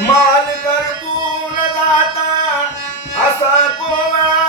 माल कर पूरा दाता असा को वाला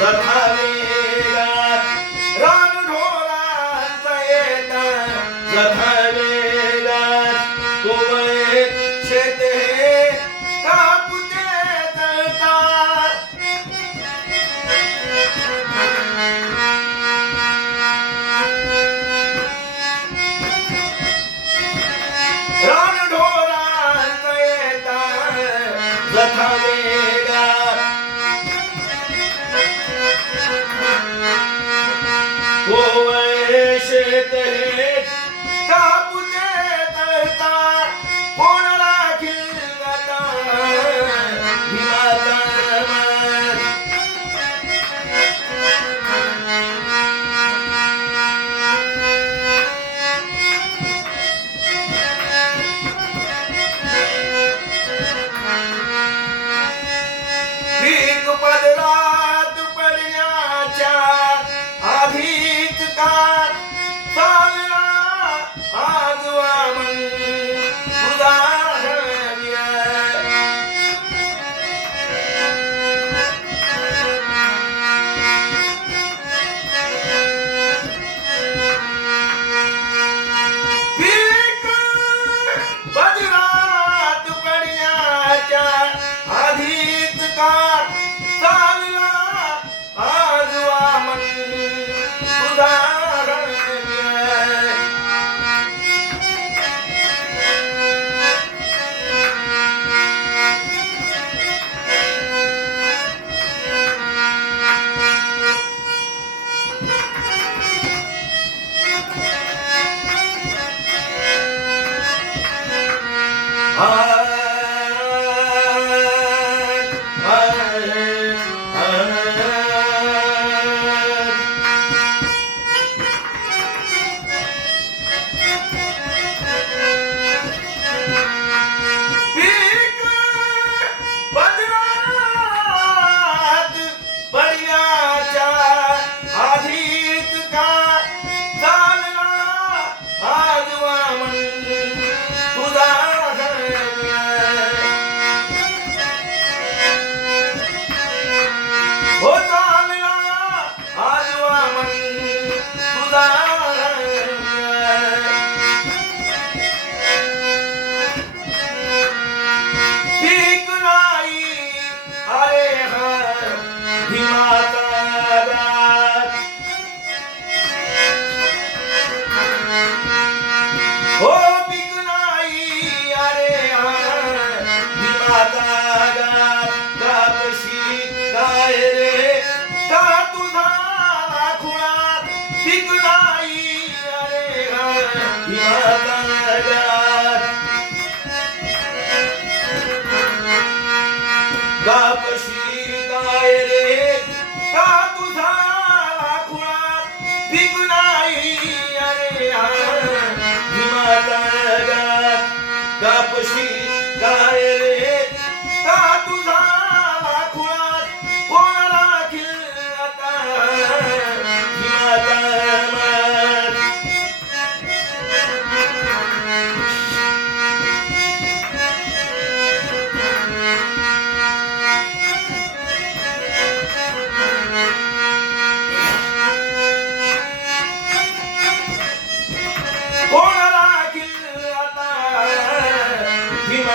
رحا ليه ران ઢોલા તયતા જથવેલા કુવે ખેતે કાપને તલતા રન ઢોલા તયતા જથવેલા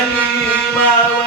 I'm Hanima